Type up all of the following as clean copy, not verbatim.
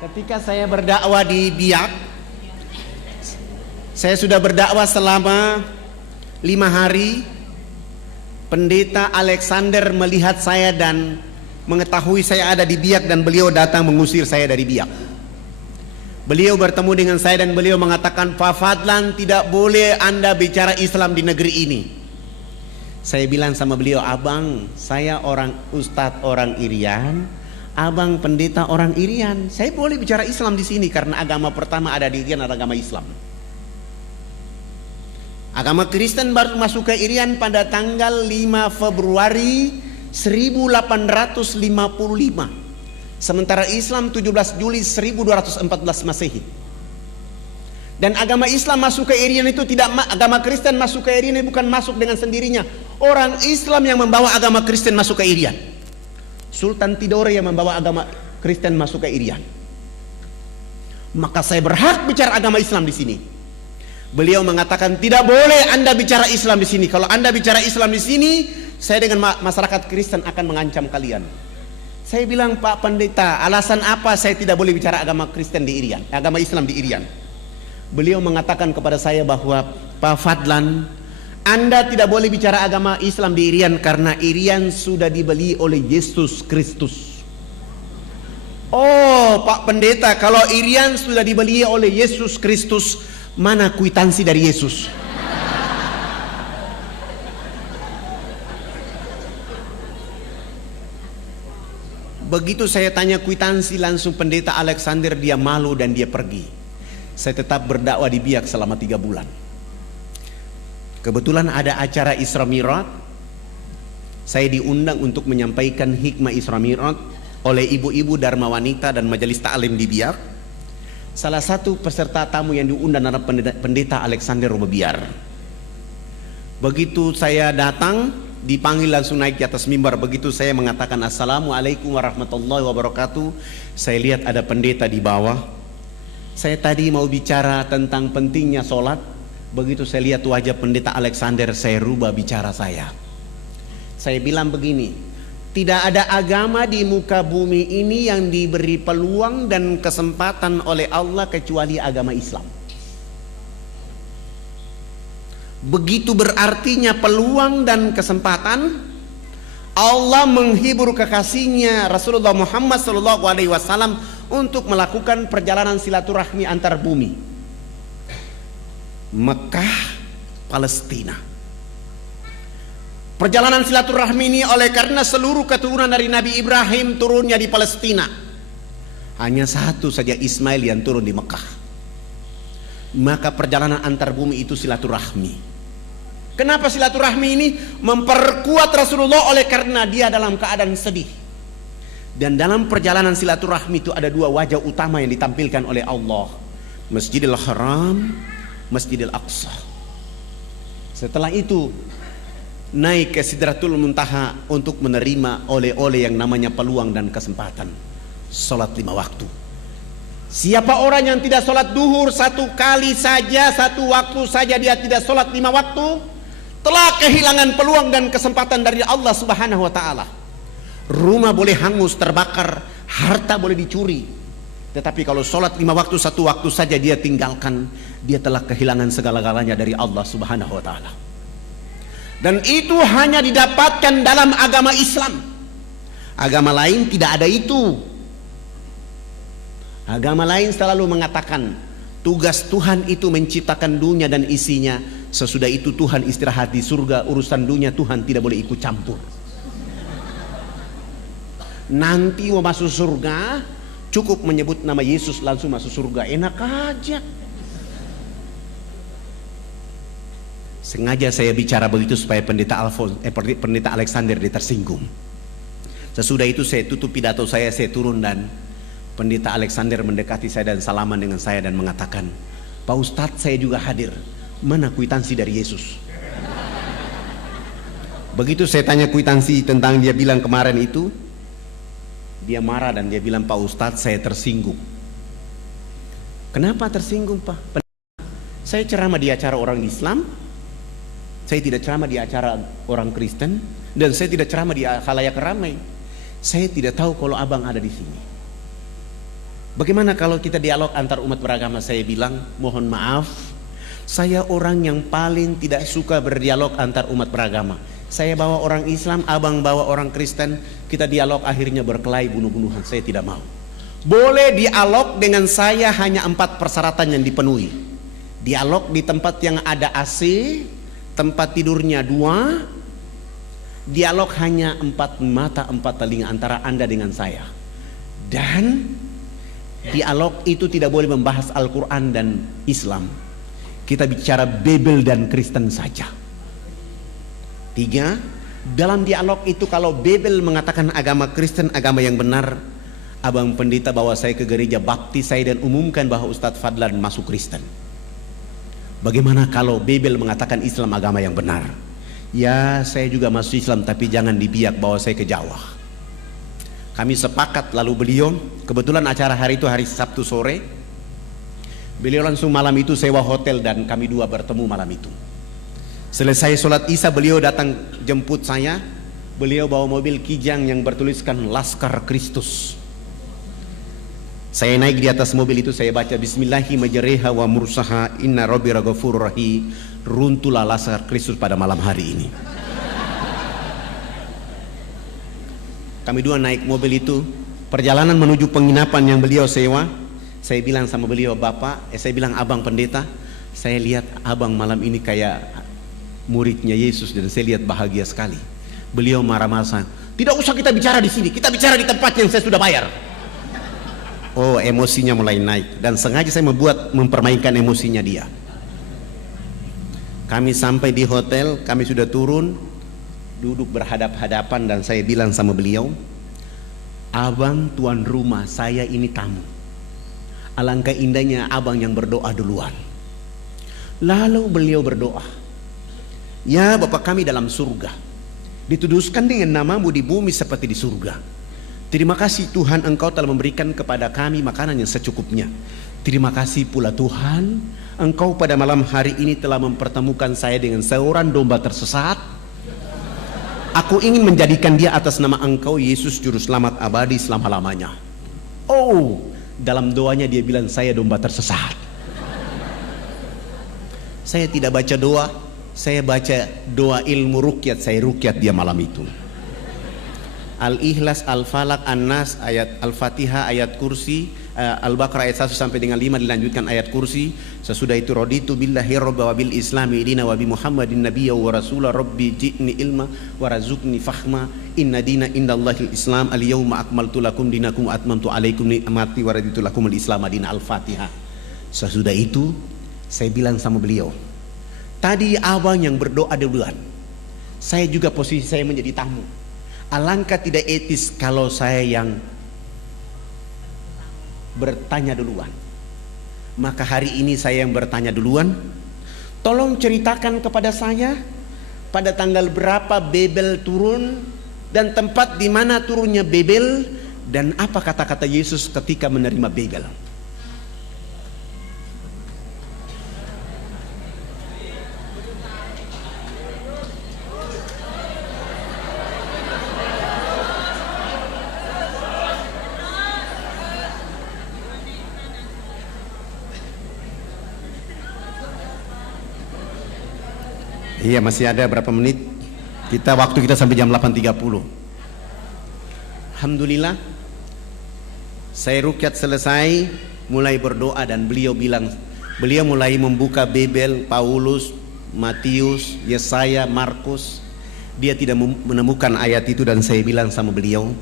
Ketika saya berdakwah di Biak, saya sudah berdakwah selama 5 hari. Pendeta Alexander melihat saya dan mengetahui saya ada di Biak, dan beliau datang mengusir saya dari Biak. Beliau bertemu dengan saya dan beliau mengatakan, Pak Fadlan, tidak boleh Anda bicara Islam di negeri ini. Saya bilang sama beliau, abang, saya orang ustadz orang Irian, abang pendeta orang Irian, saya boleh bicara Islam di sini karena agama pertama ada di Irian adalah agama Islam. Agama Kristen baru masuk ke Irian pada tanggal 5 Februari 1855. Sementara Islam 17 Juli 1214 Masehi. Dan agama Islam masuk ke Irian itu tidak, agama Kristen masuk ke Irian bukan masuk dengan sendirinya. Orang Islam yang membawa agama Kristen masuk ke Irian. Sultan Tidore yang membawa agama Kristen masuk ke Irian. Maka saya berhak bicara agama Islam di sini. Beliau mengatakan, tidak boleh Anda bicara Islam di sini. Kalau Anda bicara Islam di sini, saya dengan masyarakat Kristen akan mengancam kalian. Saya bilang, Pak Pendeta, alasan apa saya tidak boleh bicara agama Kristen di Irian, agama Islam di Irian? Beliau mengatakan kepada saya bahwa, Pak Fadlan, Anda tidak boleh bicara agama Islam di Irian karena Irian sudah dibeli oleh Yesus Kristus. Oh, Pak Pendeta, kalau Irian sudah dibeli oleh Yesus Kristus, mana kwitansi dari Yesus? Begitu saya tanya kwitansi, langsung Pendeta Alexander dia malu dan dia pergi. Saya tetap berdakwah di Biak selama 3 bulan. Kebetulan ada acara Isra Mi'raj. Saya diundang untuk menyampaikan hikmah Isra Mi'raj oleh ibu-ibu Dharma Wanita dan Majelis Ta'lim di Biak. Salah satu peserta tamu yang diundang adalah Pendeta Alexander Robobiar. Begitu saya datang, dipanggil langsung naik di atas mimbar. Begitu saya mengatakan Assalamualaikum warahmatullahi wabarakatuh, saya lihat ada pendeta di bawah. Saya tadi mau bicara tentang pentingnya sholat. Begitu saya lihat wajah Pendeta Alexander, saya rubah bicara saya. Saya bilang begini, tidak ada agama di muka bumi ini yang diberi peluang dan kesempatan oleh Allah kecuali agama Islam. Begitu berartinya peluang dan kesempatan. Allah menghibur kekasihnya Rasulullah Muhammad SAW untuk melakukan perjalanan silaturahmi antar bumi, Mekah, Palestina. Perjalanan silaturahmi ini oleh karena seluruh keturunan dari Nabi Ibrahim turunnya di Palestina. Hanya satu saja Ismail yang turun di Mekah. Maka perjalanan antar bumi itu silaturahmi. Kenapa silaturahmi ini memperkuat Rasulullah? Oleh karena dia dalam keadaan sedih. Dan dalam perjalanan silaturahmi itu ada 2 wajah utama yang ditampilkan oleh Allah, Masjidil Haram, Masjidil Aqsa. Setelah itu naik ke Sidratul Muntaha untuk menerima oleh-oleh yang namanya peluang dan kesempatan sholat 5 waktu. Siapa orang yang tidak sholat duhur 1 kali saja, 1 waktu saja dia tidak sholat 5 waktu, telah kehilangan peluang dan kesempatan dari Allah Subhanahu wa ta'ala. Rumah boleh hangus, terbakar, harta boleh dicuri, tetapi kalau sholat 5 waktu 1 waktu saja dia tinggalkan, dia telah kehilangan segala-galanya dari Allah Subhanahu wa ta'ala. Dan itu hanya didapatkan dalam agama Islam. Agama lain tidak ada itu. Agama lain selalu mengatakan tugas Tuhan itu menciptakan dunia dan isinya. Sesudah itu Tuhan istirahat di surga. Urusan dunia Tuhan tidak boleh ikut campur. Nanti mau masuk surga cukup menyebut nama Yesus langsung masuk surga. Enak aja. Sengaja saya bicara begitu supaya Pendeta Alexander dia tersinggung. Sesudah itu saya tutup pidato saya turun dan Pendeta Alexander mendekati saya dan salaman dengan saya dan mengatakan, Pak Ustadz, saya juga hadir. Mana kwitansi dari Yesus? Begitu saya tanya kwitansi tentang dia bilang kemarin itu, dia marah dan dia bilang, Pak Ustadz, saya tersinggung. Kenapa tersinggung, Pak? Saya ceramah di acara orang Islam, saya tidak ceramah di acara orang Kristen, dan saya tidak ceramah di khalayak ramai. Saya tidak tahu kalau abang ada di sini. Bagaimana kalau kita dialog antar umat beragama? Saya bilang, mohon maaf, saya orang yang paling tidak suka berdialog antar umat beragama. Saya bawa orang Islam, abang bawa orang Kristen, kita dialog akhirnya berkelahi bunuh-bunuhan. Saya tidak mau. Boleh dialog dengan saya hanya 4 persyaratan yang dipenuhi. Dialog di tempat yang ada AC, tempat tidurnya 2, dialog hanya 4 mata 4 telinga antara Anda dengan saya. Dan dialog itu tidak boleh membahas Al-Quran dan Islam. Kita bicara Bible dan Kristen saja. 3, dalam dialog itu kalau Bible mengatakan agama Kristen agama yang benar, abang pendeta bawa saya ke gereja baptis saya dan umumkan bahwa Ustadz Fadlan masuk Kristen. Bagaimana kalau Bible mengatakan Islam agama yang benar? Ya, saya juga masuk Islam, tapi jangan dibiak bawa saya ke Jawa. Kami sepakat, lalu beliau, kebetulan acara hari itu hari Sabtu sore, beliau langsung malam itu sewa hotel dan kami 2 bertemu malam itu. Selesai sholat Isya beliau datang jemput saya. Beliau bawa mobil Kijang yang bertuliskan Laskar Kristus. Saya naik di atas mobil itu, saya baca Bismillahi majreha wa mursaha inna rabbi ghafurur rahim. Runtuhlah Laskar Kristus pada malam hari ini. Kami 2 naik mobil itu, perjalanan menuju penginapan yang beliau sewa. Saya bilang sama beliau, Bapak, saya bilang abang pendeta, saya lihat abang malam ini kayak muridnya Yesus dan saya lihat bahagia sekali. Beliau marah-marah, tidak usah kita bicara di sini, kita bicara di tempat yang saya sudah bayar. Oh, emosinya mulai naik dan sengaja saya mempermainkan emosinya dia. Kami sampai di hotel, kami sudah turun, duduk berhadap-hadapan dan saya bilang sama beliau, abang tuan rumah, saya ini tamu. Alangkah indahnya abang yang berdoa duluan. Lalu beliau berdoa, ya Bapa kami dalam surga, dituduskan dengan namamu di bumi seperti di surga. Terima kasih Tuhan, Engkau telah memberikan kepada kami makanan yang secukupnya. Terima kasih pula Tuhan, Engkau pada malam hari ini telah mempertemukan saya dengan seorang domba tersesat. Aku ingin menjadikan dia atas nama Engkau Yesus Juru Selamat abadi selama-lamanya. Oh, dalam doanya dia bilang saya domba tersesat. Saya tidak baca doa, saya baca doa ilmu rukyat, saya rukyat dia malam itu. Al-Ikhlas, Al-Falaq, An-Nas, ayat Al-Fatihah, ayat kursi, Al-Baqarah ayat 1 sampai dengan 5 dilanjutkan ayat kursi. Sesudah itu raditu billahi rabba wa bil islami dina wa bi Muhammadin nabiyya wa rasula rabbi ji'ni ilma wa razukni fahma inna dina indallahil islam al-yawma akmaltu lakum dinakum wa atmamtu alaikum ni'mati wa raditu lakum al-islam dina. Al-Fatihah. Sesudah itu saya bilang sama beliau, tadi abang yang berdoa duluan, saya juga posisi saya menjadi tamu. Alangkah tidak etis kalau saya yang bertanya duluan. Maka hari ini saya yang bertanya duluan. Tolong ceritakan kepada saya pada tanggal berapa Babel turun dan tempat di mana turunnya Babel dan apa kata-kata Yesus ketika menerima Babel. Iya, masih ada berapa menit? Waktu kita sampai jam 8.30. Alhamdulillah, saya rukyat selesai, mulai berdoa dan beliau mulai membuka Babel, Paulus, Matius, Yesaya, Markus. Dia tidak menemukan ayat itu dan saya bilang sama beliau,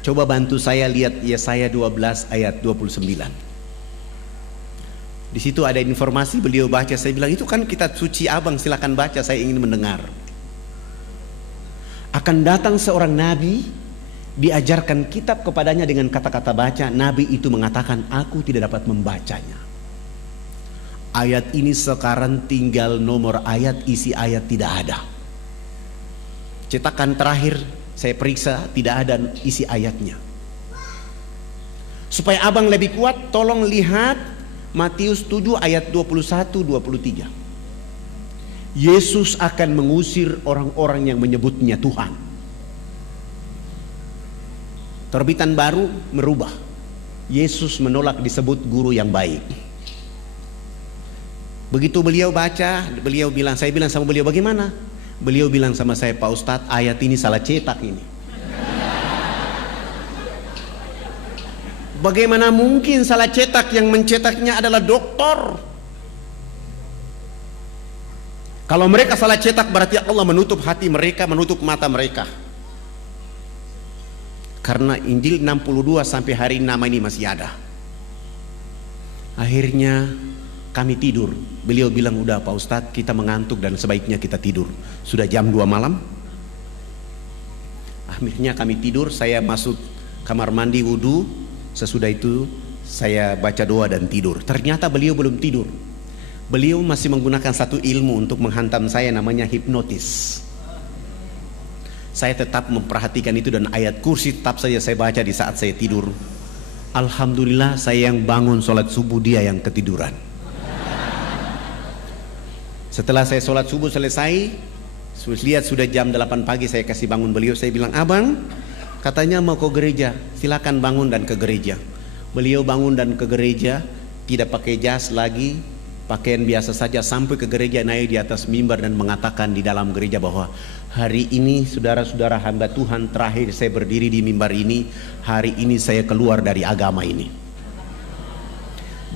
coba bantu saya lihat Yesaya 12 ayat 29. Di situ ada informasi, beliau baca, saya bilang itu kan kitab suci abang, silakan baca, saya ingin mendengar. Akan datang seorang nabi, diajarkan kitab kepadanya dengan kata-kata baca. Nabi itu mengatakan, aku tidak dapat membacanya. Ayat ini sekarang tinggal nomor ayat, isi ayat tidak ada. Cetakan terakhir saya periksa tidak ada isi ayatnya. Supaya abang lebih kuat, tolong lihat Matius 7 ayat 21-23. Yesus akan mengusir orang-orang yang menyebutnya Tuhan. Terbitan baru merubah. Yesus menolak disebut guru yang baik. Begitu beliau baca, saya bilang sama beliau, bagaimana? Beliau bilang sama saya, Pak Ustadz, ayat ini salah cetak ini. Bagaimana mungkin salah cetak? Yang mencetaknya adalah doktor. Kalau mereka salah cetak berarti Allah menutup hati mereka, menutup mata mereka. Karena Injil 62 sampai hari ini nama ini masih ada. Akhirnya kami tidur. Beliau bilang, udah Pak Ustadz, kita mengantuk dan sebaiknya kita tidur. Sudah jam 2 malam. Akhirnya kami tidur. Saya masuk kamar mandi wudu. Sesudah itu saya baca doa dan tidur. Ternyata beliau belum tidur. Beliau masih menggunakan satu ilmu untuk menghantam saya, namanya hipnotis. Saya tetap memperhatikan itu dan ayat kursi tetap saja saya baca di saat saya tidur. Alhamdulillah saya yang bangun sholat subuh, dia yang ketiduran. Setelah saya sholat subuh selesai, lihat sudah jam 8 pagi, saya kasih bangun beliau. Saya bilang, abang katanya mau ke gereja, silakan bangun dan ke gereja. Beliau bangun dan ke gereja, tidak pakai jas lagi, pakaian biasa saja, sampai ke gereja, naik di atas mimbar dan mengatakan di dalam gereja bahwa hari ini saudara-saudara hamba Tuhan, terakhir saya berdiri di mimbar ini, hari ini saya keluar dari agama ini.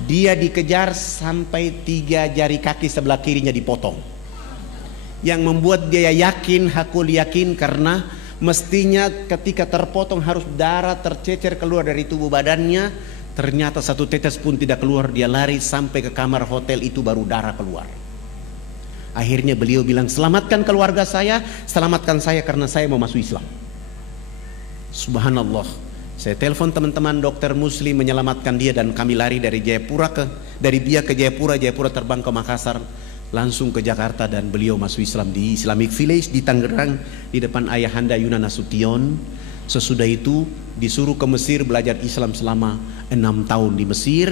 Dia dikejar sampai 3 jari kaki sebelah kirinya dipotong. Yang membuat dia yakin, hakul yakin, karena mestinya ketika terpotong harus darah tercecer keluar dari tubuh badannya. Ternyata satu tetes pun tidak keluar. Dia lari sampai ke kamar hotel itu, baru darah keluar. Akhirnya beliau bilang, selamatkan keluarga saya, selamatkan saya karena saya mau masuk Islam. Subhanallah. Saya telepon teman-teman dokter muslim menyelamatkan dia, dan kami lari dari Biak ke Jayapura, Jayapura terbang ke Makassar, langsung ke Jakarta, dan beliau masuk Islam di Islamic Village di Tangerang di depan ayahanda Yuna Nasution. Sesudah itu disuruh ke Mesir belajar Islam selama 6 tahun di Mesir.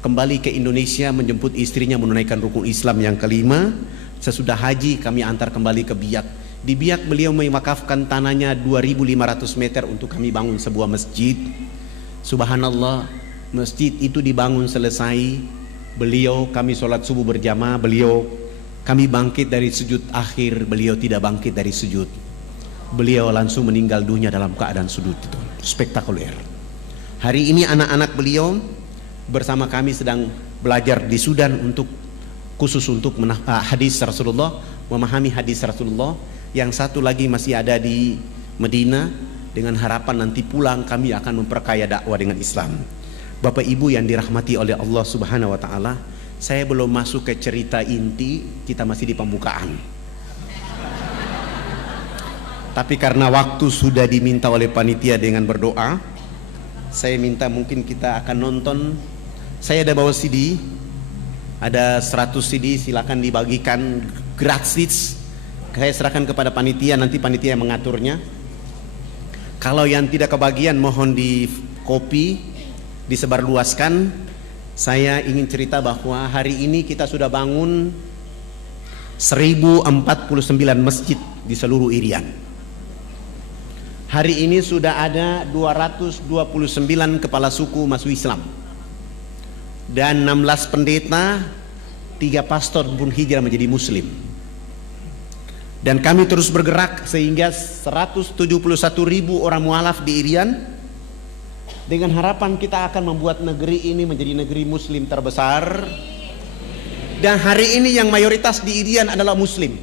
Kembali ke Indonesia menjemput istrinya menunaikan rukun Islam yang kelima. Sesudah haji kami antar kembali ke Biak. Di Biak beliau mewakafkan tanahnya 2.500 meter untuk kami bangun sebuah masjid. Subhanallah, masjid itu dibangun selesai. Beliau, kami sholat subuh berjamaah. Kami bangkit dari sujud akhir, beliau tidak bangkit dari sujud. Beliau langsung meninggal dunia dalam keadaan sujud itu. Spektakuler. Hari ini anak-anak beliau bersama kami sedang belajar di Sudan khusus untuk hadis Rasulullah, memahami hadis Rasulullah. Yang satu lagi masih ada di Medina, dengan harapan nanti pulang kami akan memperkaya dakwah dengan Islam. Bapak Ibu yang dirahmati oleh Allah Subhanahu wa taala, saya belum masuk ke cerita inti, kita masih di pembukaan. Tapi karena waktu sudah diminta oleh panitia dengan berdoa, saya minta mungkin kita akan nonton. Saya ada bawa CD, ada 100 CD, silakan dibagikan gratis. Saya serahkan kepada panitia, nanti panitia yang mengaturnya. Kalau yang tidak kebagian mohon di copy, disebarluaskan. Saya ingin cerita bahwa hari ini kita sudah bangun 1049 masjid di seluruh Irian. Hari ini sudah ada 229 kepala suku masuk Islam, dan 16 pendeta, 3 pastor pun hijrah menjadi Muslim. Dan kami terus bergerak sehingga 171.000 orang mualaf di Irian, dengan harapan kita akan membuat negeri ini menjadi negeri Muslim terbesar. Dan hari ini yang mayoritas di Irian adalah Muslim.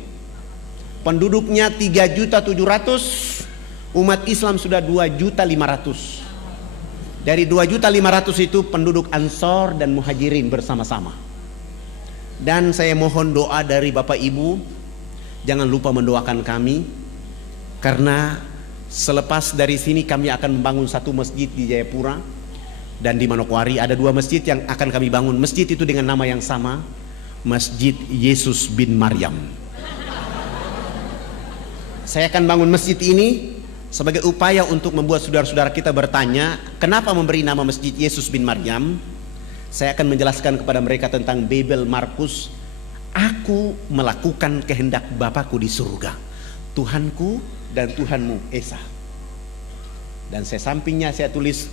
Penduduknya 3.700.000, umat Islam sudah 2.500.000. Dari 2.500.000 itu penduduk Ansor dan Muhajirin bersama-sama. Dan saya mohon doa dari Bapak Ibu. Jangan lupa mendoakan kami, karena selepas dari sini kami akan membangun satu masjid di Jayapura, dan di Manokwari ada 2 masjid yang akan kami bangun. Masjid itu dengan nama yang sama, Masjid Yesus bin Maryam. Saya akan bangun masjid ini sebagai upaya untuk membuat saudara-saudara kita bertanya, kenapa memberi nama Masjid Yesus bin Maryam? Saya akan menjelaskan kepada mereka tentang Babel Markus. Aku melakukan kehendak Bapakku di surga, Tuhanku dan Tuhanmu Esa. Dan saya sampingnya saya tulis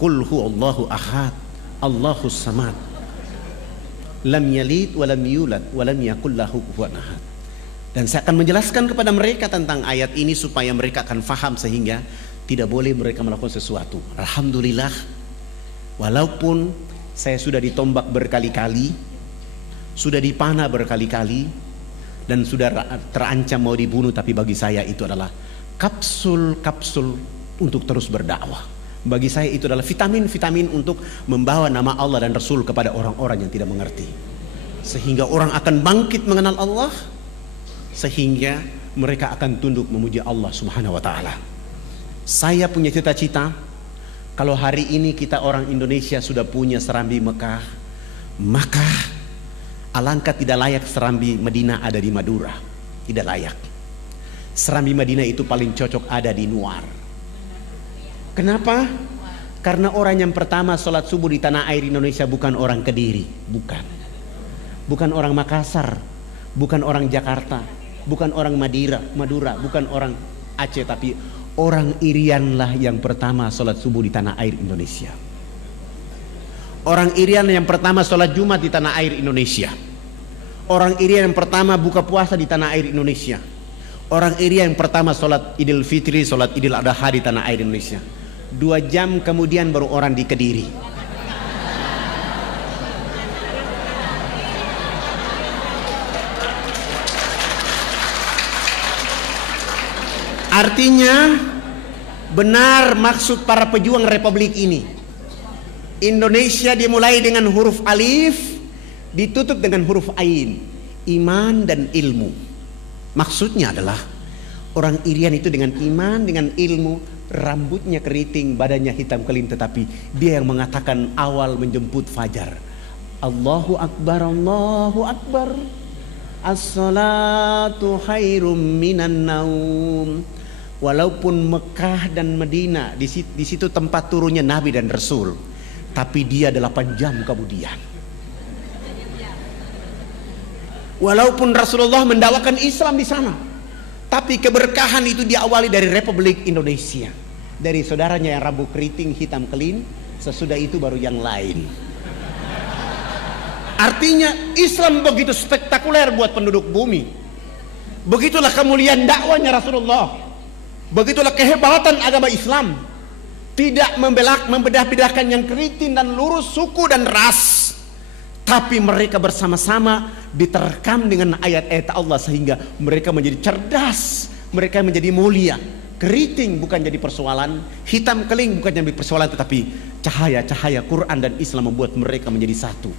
Qul huwallahu ahad, Allahus samad, lam yalid wa lam yulad wa lam yakul lahu kufuwan ahad. Dan saya akan menjelaskan kepada mereka tentang ayat ini supaya mereka akan faham sehingga tidak boleh mereka melakukan sesuatu. Alhamdulillah, walaupun saya sudah ditombak berkali-kali, sudah dipanah berkali-kali, dan sudah terancam mau dibunuh, tapi bagi saya itu adalah kapsul-kapsul untuk terus berdakwah. Bagi saya itu adalah vitamin-vitamin untuk membawa nama Allah dan Rasul kepada orang-orang yang tidak mengerti, sehingga orang akan bangkit mengenal Allah, sehingga mereka akan tunduk memuji Allah Subhanahu wa taala. Saya punya cita-cita, kalau hari ini kita orang Indonesia sudah punya serambi Mekah, maka alangkah tidak layak serambi Madinah ada di Madura. Tidak layak. Serambi Madinah itu paling cocok ada di Nuar. Kenapa? Karena orang yang pertama sholat subuh di tanah air Indonesia bukan orang Kediri, bukan orang Makassar, bukan orang Jakarta, bukan orang Madura, bukan orang Aceh, tapi orang Irian lah yang pertama sholat subuh di tanah air Indonesia. Orang Irian yang pertama sholat Jumat di tanah air Indonesia. Orang Irian yang pertama buka puasa di tanah air Indonesia. Orang Irian yang pertama sholat Idul Fitri, sholat Idul Adha di tanah air Indonesia. 2 jam kemudian baru orang di Kediri. Artinya benar maksud para pejuang republik ini. Indonesia dimulai dengan huruf alif, ditutup dengan huruf ain, iman dan ilmu. Maksudnya adalah orang Irian itu dengan iman, dengan ilmu, rambutnya keriting, badannya hitam kelim, tetapi dia yang mengatakan awal menjemput fajar. Allahu Akbar, Allahu Akbar, as-salatu khairum minan naum. Walaupun Mekah dan Madinah di situ tempat turunnya Nabi dan Rasul, tapi dia 8 jam kemudian. Walaupun Rasulullah mendakwakan Islam di sana, tapi keberkahan itu diawali dari Republik Indonesia, dari saudaranya yang rambut keriting hitam kelim. Sesudah itu baru yang lain. Artinya Islam begitu spektakuler buat penduduk bumi. Begitulah kemuliaan dakwanya Rasulullah. Begitulah kehebatan agama Islam. Tidak membedah-bedahkan yang keriting dan lurus, suku dan ras, tapi mereka bersama-sama diterkam dengan ayat-ayat Allah sehingga mereka menjadi cerdas, mereka menjadi mulia. Keriting bukan jadi persoalan, hitam keling bukan jadi persoalan, tetapi cahaya-cahaya Quran dan Islam membuat mereka menjadi satu.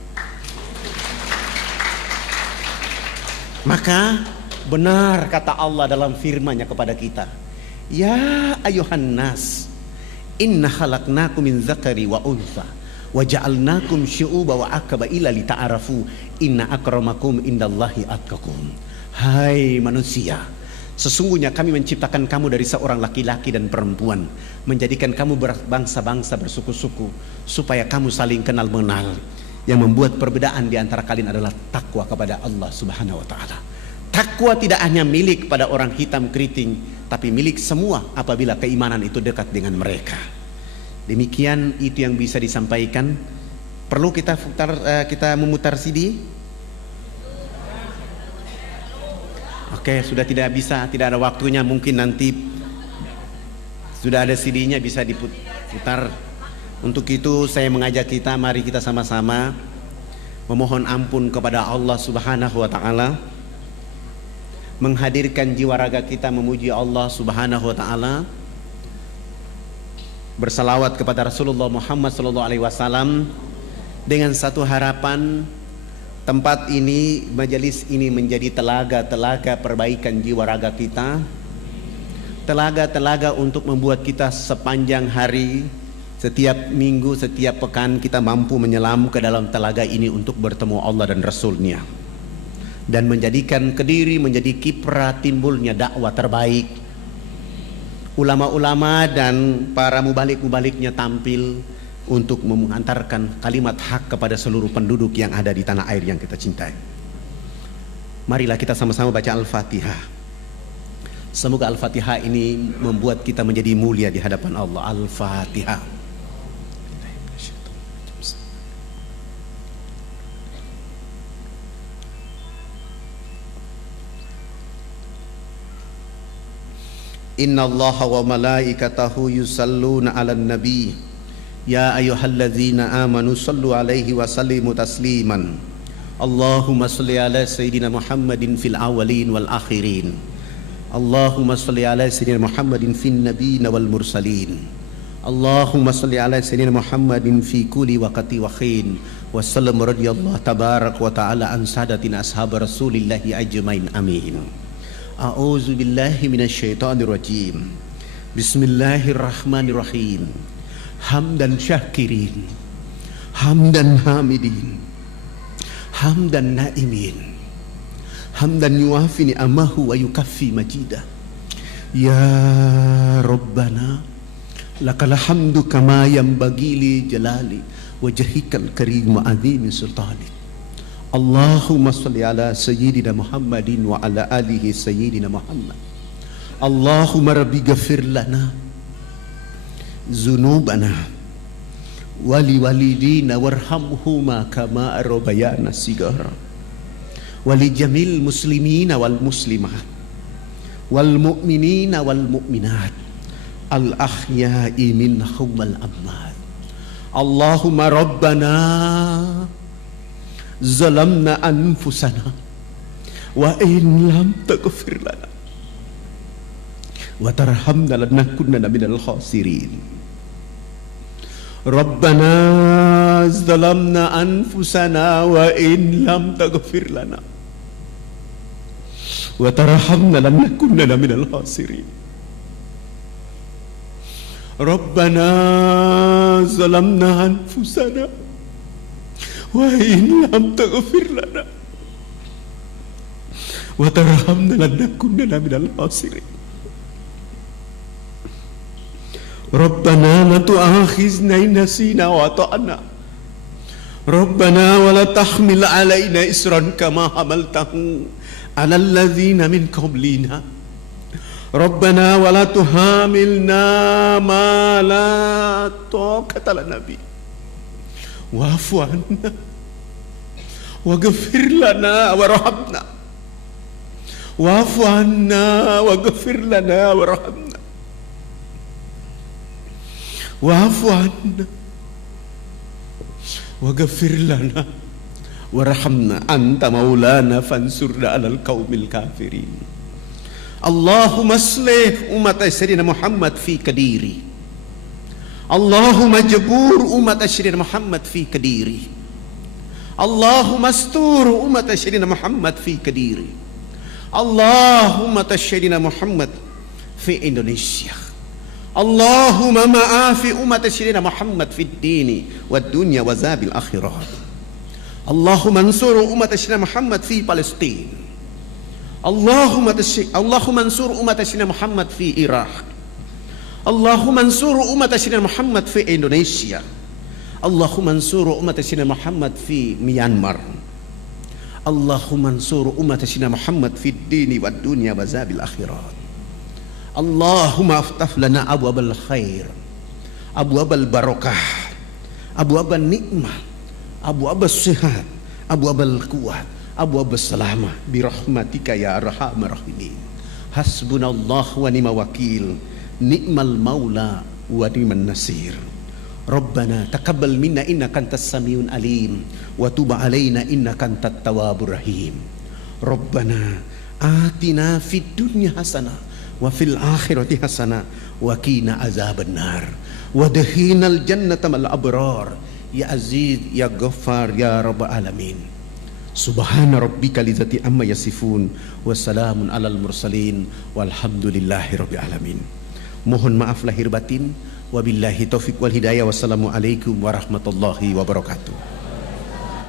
Maka benar kata Allah dalam firman-Nya kepada kita, ya ayuhan nas, inna khalaqnakum min dzakari wa untha wa ja'alnakum syu'uba wa aqbaila lita'arafu inna akramakum indallahi atqakum. Hai manusia, sesungguhnya kami menciptakan kamu dari seorang laki-laki dan perempuan, menjadikan kamu berbangsa-bangsa, bersuku-suku, supaya kamu saling kenal mengenal. Yang membuat perbedaan di antara kalian adalah takwa kepada Allah Subhanahu wa taala. Takwa tidak hanya milik pada orang hitam keriting, tapi milik semua apabila keimanan itu dekat dengan mereka. Demikian itu yang bisa disampaikan. Perlu kita memutar CD? Oke, sudah tidak bisa, tidak ada waktunya. Mungkin nanti sudah ada CD-nya bisa diputar. Untuk itu saya mengajak kita, mari kita sama-sama memohon ampun kepada Allah Subhanahu wa taala, menghadirkan jiwa raga kita memuji Allah Subhanahu wa taala, bersalawat kepada Rasulullah Muhammad sallallahu alaihi wasallam dengan satu harapan, tempat ini, majelis ini menjadi telaga-telaga perbaikan jiwa raga kita, telaga-telaga untuk membuat kita sepanjang hari, setiap minggu, setiap pekan kita mampu menyelam ke dalam telaga ini untuk bertemu Allah dan Rasul-Nya, dan menjadikan Kediri menjadi kiprah timbulnya dakwah terbaik. Ulama-ulama dan para mubalik-mubaliknya tampil untuk mengantarkan kalimat hak kepada seluruh penduduk yang ada di tanah air yang kita cintai. Marilah kita sama-sama baca Al-Fatihah. Semoga Al-Fatihah ini membuat kita menjadi mulia di hadapan Allah. Al-Fatihah. Innallaha wa malaikatahu yusalluna 'alan nabi. Ya ayyuhalladzina amanu sallu 'alaihi wa sallimu tasliman. Allahumma salli 'ala sayyidina Muhammadin fil awwalin wal akhirin. Allahumma salli 'ala sayyidina Muhammadin fin nabiyyin wal mursalin. Allahumma salli 'ala sayyidina Muhammadin fi kulli waqti wa khin. Wa sallam radhiyallahu tabarak wa ta'ala an sadatina ashab Rasulillahi ajmain. Amin. A'udzu billahi minasyaitonir rajim. Bismillahirrahmanirrahim. Hamdan syakirin, hamdan hamidin, hamdan naimin, hamdan yuafi ni'amahu wa yukaffi majidah. Ya Rabbana lakal hamdu kama yanbaghi li jalali wajhikal karim wa azimi sultanik. Allahumma salli ala sayyidina Muhammadin wa ala alihi sayyidina Muhammad. Allahumma rabbi ghafir lana zunubana wali walidina warhamhuma kama rabbayana sigara wali jamil muslimina wal muslimat wal mu'minina wal mu'minat al ahya'i minhum wal amwat. Allahumma rabbana zalamna anfusana wa in lam taghfir lana wa tarhamna lanakunanna minal khasirin. Rabbana zalamna anfusana wa in lam taghfir lana wa tarhamna lanakunanna minal khasirin. Rabbana zalamna anfusana wa in lam taghfir lana wa tarhamna lanakunanna minal khasirin. Rabbana la tu'akhizna in nasina wa ata'na. Rabbana wa la tahmil alaina isran kama hamaltahu 'alal ladzina min qablina. Rabbana wa la tuhamilna ma la taqata lana bi. Wa'fu 'anna waghfir lana warhamna. Wa'fu 'anna waghfir lana warhamna. Wa'fu 'anna waghfir lana warhamna anta maulana fansurna 'alal qaumil kafirin. Allahumma aslih umat sayyidina Muhammad fi kadiri. Allahumma jabur umat sayyidina Muhammad fi kadiri. Allahumma astur umat sayyidina Muhammad fi kadiri. Allahumma sayyidina Muhammad fi Indonesia. Allahumma ma'afi umat sayyidina Muhammad fi dini wad dunya wa zabil akhirah. Allahumma ansur umat sayyidina Muhammad fi Palestina. Allahumma ansur umat sayyidina Muhammad fi Iraq. Allahumma ansur umat sayyidina Muhammad fi Indonesia. Allahumma ansur umat sayyidina Muhammad fi Myanmar. Allahumma ansur umat sayyidina Muhammad fi dini wad dunya wa zabil akhirat. Allahumma aftah lana abwabal khair, abwabal barakah, abwabal nikmah, abwabal sihat, abwabal quwwat, abwabal salamah bi rahmatika ya arhamar rahimin. Hasbunallahu wa ni'mal wakil, ni'mal maula wa ni'man nasir. Rabbana taqabbal minna innaka antas samiun alim wa tub alaina innaka antat tawwabur rahim. Rabbana atina fid dunya hasanah wa fil akhirati hasanah wa qina azabannar wa adkhilnal jannata mal abrar ya aziz ya ghaffar ya rabbal alamin. Subhana rabbika lidzati amma yasifun wa salamun alal mursalin walhamdulillahi rabbil alamin. Mohon maaf lahir batin. Wabillahi taufiq wal hidayah. Wassalamualaikum warahmatullahi wabarakatuh.